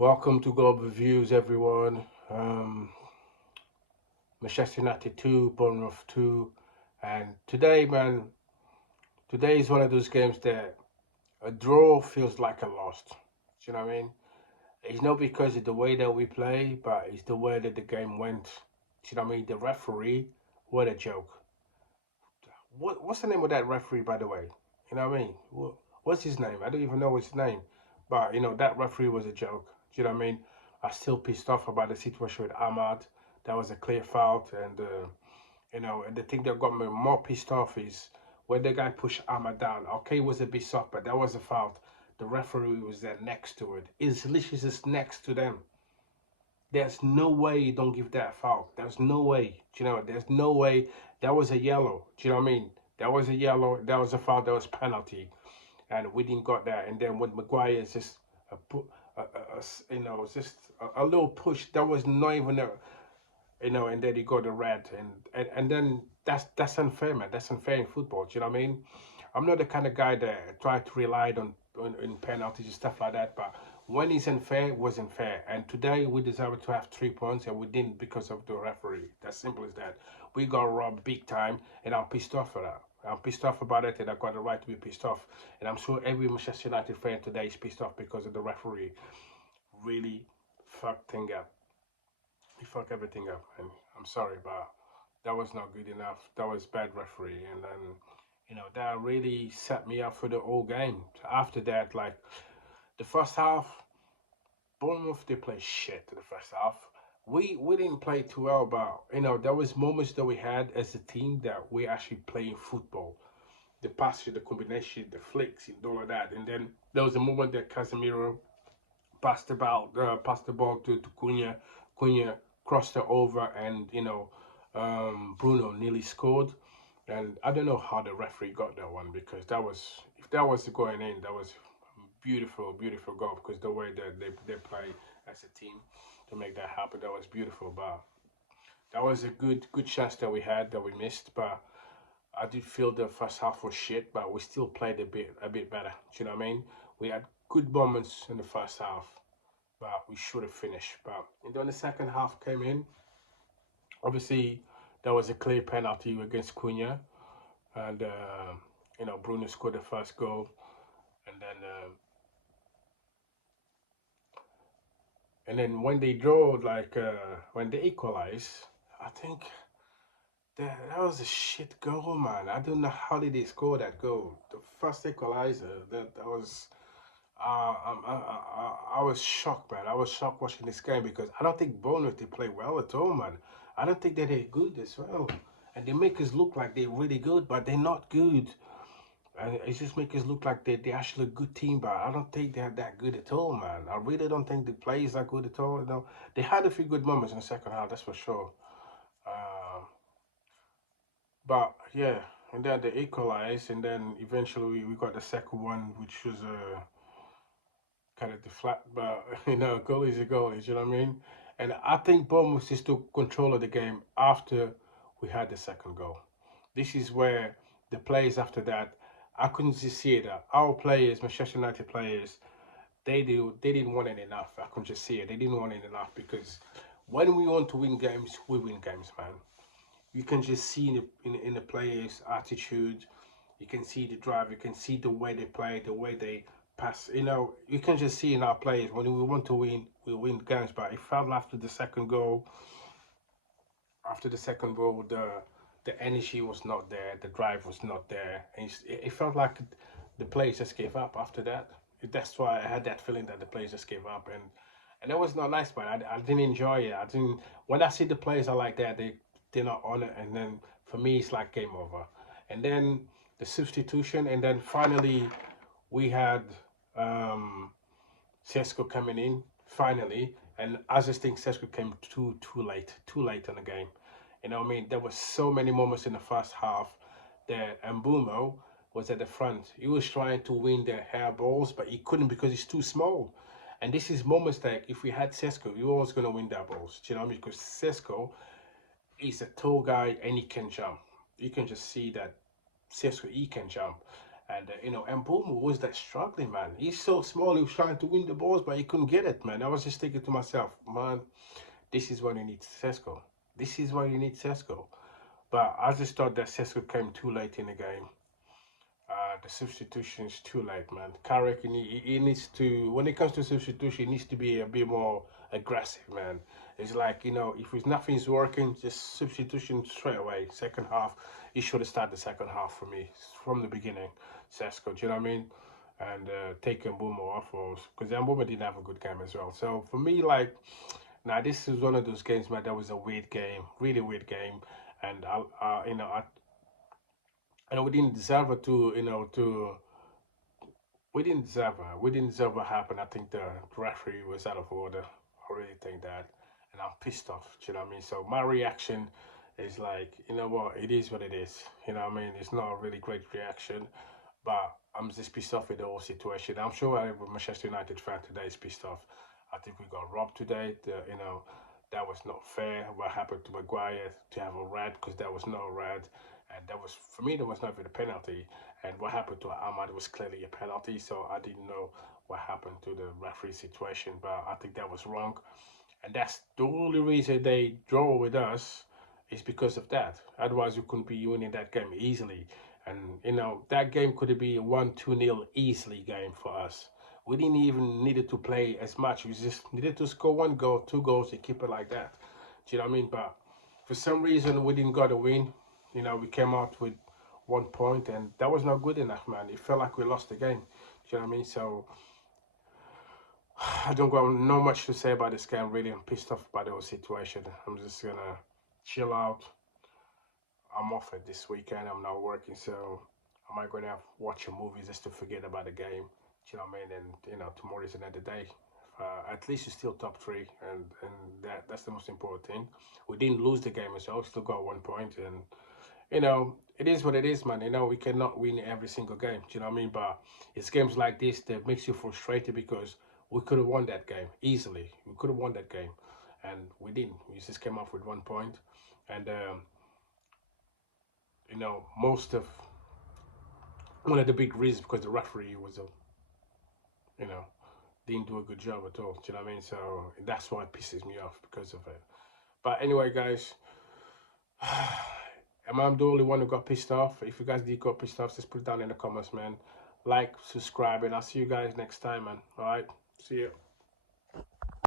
Welcome to Global Views, everyone. Manchester United 2, Bournemouth 2. And today, man, today is one of those games that a draw feels like a loss. Do you know what I mean? It's not because of the way that we play, but it's the way that the game went. Do you know what I mean? The referee, what a joke. What's the name of that referee, by the way? You know what I mean? What's his name? I don't even know his name. But, that referee was a joke. Do you know what I mean? I still pissed off about the situation with Ahmad. That was a clear foul. And the thing that got me more pissed off is when the guy pushed Ahmad down. Okay, it was a bit soft, but that was a foul. The referee was there next to it. It's literally just next to them. There's no way you don't give that foul. There's no way. There's no way. That was a yellow. Do you know what I mean? That was a yellow. That was a foul. That was penalty, and we didn't got that. And then when Maguire is just just a little push. That was not even and then he got a red, and then that's unfair, man. That's unfair in football. Do you know what I mean? I'm not the kind of guy that try to rely on penalties and stuff like that, but when it's unfair, it wasn't fair. And today we deserved to have 3 points, and we didn't because of the referee. That's simple as that. We got robbed big time, and I'm pissed off for that. I'm pissed off about it, and I've got the right to be pissed off. And I'm sure every Manchester United fan today is pissed off because of the referee. Really fucked thing up. He fucked everything up, and I'm sorry, but that was not good enough. That was bad referee, and then that really set me up for the whole game. So after that, like the first half, Bournemouth they play shit in the first half. We didn't play too well, but there was moments that we had as a team that we actually playing football. The passing, the combination, the flicks, and all of that. And then there was a moment that Casemiro passed the ball to Cunha. Cunha crossed it over, and Bruno nearly scored. And I don't know how the referee got that one, because that was, if that was going in, that was beautiful, beautiful goal, because the way that they play as a team to make that happen, that was beautiful. But that was a good chance that we had that we missed. But I did feel the first half was shit, but we still played a bit better. Do you know what I mean? We had good moments in the first half, but we should have finished. But and then the second half came in. Obviously, there was a clear penalty against Cunha, and Bruno scored the first goal, and then when they draw, like when they equalize, I think that was a shit goal, man. I don't know how did they score that goal. The first equalizer, that was. I was shocked, man. I was shocked watching this game because I don't think Bournemouth they play well at all, man. I don't think that they're good as well, and they make us look like they're really good, but they're not good. And it just make us look like they're actually a good team, but I don't think they're that good at all, man. I really don't think the players are good at all. They had a few good moments in the second half, that's for sure. Um, but yeah, and then they equalized, and then eventually we got the second one, which was kind of deflect, but goal is a goal. You know what I mean? And I think Bournemouth is took control of the game after we had the second goal. This is where the players after that, I couldn't just see it. Our players, Manchester United players, they didn't want it enough. I could just see it. They didn't want it enough because when we want to win games, we win games, man. You can just see in the players' attitude. You can see the drive. You can see the way they play, the way they pass. You can just see in our players when we want to win, we win games. But it felt after the second goal, the energy was not there, the drive was not there, and it felt like the players just gave up after that. That's why I had that feeling that the players just gave up, and that was not nice, man. I didn't enjoy it. I didn't. When I see the players are like that, they're not on it, and then for me it's like game over. And then the substitution, and then finally we had um, Sesko coming in finally, and I just think Sesko came too late in the game. You know what I mean? There was so many moments in the first half that Mbumo was at the front. He was trying to win the hair balls, but he couldn't because he's too small. And this is moments that if we had Sesko, we were always going to win that balls. Do you know what I mean? Because Sesko is a tall guy and he can jump. You can just see that Sesko, he can jump. And and Bournemouth was that struggling, man. He's so small. He was trying to win the balls, but he couldn't get it, man. I was just thinking to myself, man, this is when you need Sesko. This is when you need Sesko. But I just thought that Sesko came too late in the game. The substitution is too late, man. Carrick, he needs to, when it comes to substitution, he needs to be a bit more aggressive, man. It's like, if nothing's working, just substitution straight away. Second half, he should have started the second half for me from the beginning. Sesko, do you know what I mean? And taking Mbuma off, because Mbuma didn't have a good game as well. So for me, like, now this is one of those games, man. That was a weird game, really weird game, and and we didn't deserve it to, we didn't deserve what happened. I think the referee was out of order. I really think that, and I'm pissed off. Do you know what I mean? So my reaction is like, you know what, it is what it is. You know what I mean? It's not a really great reaction, but I'm just pissed off with the whole situation. I'm sure every Manchester United fan today is pissed off. I think we got robbed today. That was not fair. What happened to Maguire to have a red, because there was no red, and that was, for me, there was not even a penalty. And what happened to Ahmad was clearly a penalty. So I didn't know what happened to the referee situation, but I think that was wrong. And that's the only reason they draw with us, is because of that. Otherwise, we couldn't be winning that game easily. And that game could have been a 1-2-0 easily game for us. We didn't even needed to play as much. We just needed to score one goal, two goals, and keep it like that. Do you know what I mean? But for some reason, we didn't got a win. We came out with 1 point, and that was not good enough, man. It felt like we lost the game. Do you know what I mean? So I don't got no much to say about this game. Really, I'm pissed off by the whole situation. I'm just gonna chill out. I'm off it this weekend. I'm not working, so I might gonna watch a movie just to forget about the game. Do you know what I mean? And tomorrow is another day. At least you're still top three, and that's the most important thing. We didn't lose the game as well. We still got 1 point, and it is what it is, man. We cannot win every single game. Do you know what I mean? But it's games like this that makes you frustrated, because we could have won that game easily. We could have won that game, and we didn't. We just came off with 1 point, and most of one of the big reasons, because the referee was a, you know, didn't do a good job at all. Do you know what I mean? So that's why it pisses me off, because of it. But anyway, guys, am I the only one who got pissed off? If you guys did got pissed off, just put it down in the comments, man. Like, subscribe, and I'll see you guys next time, man. All right, see you.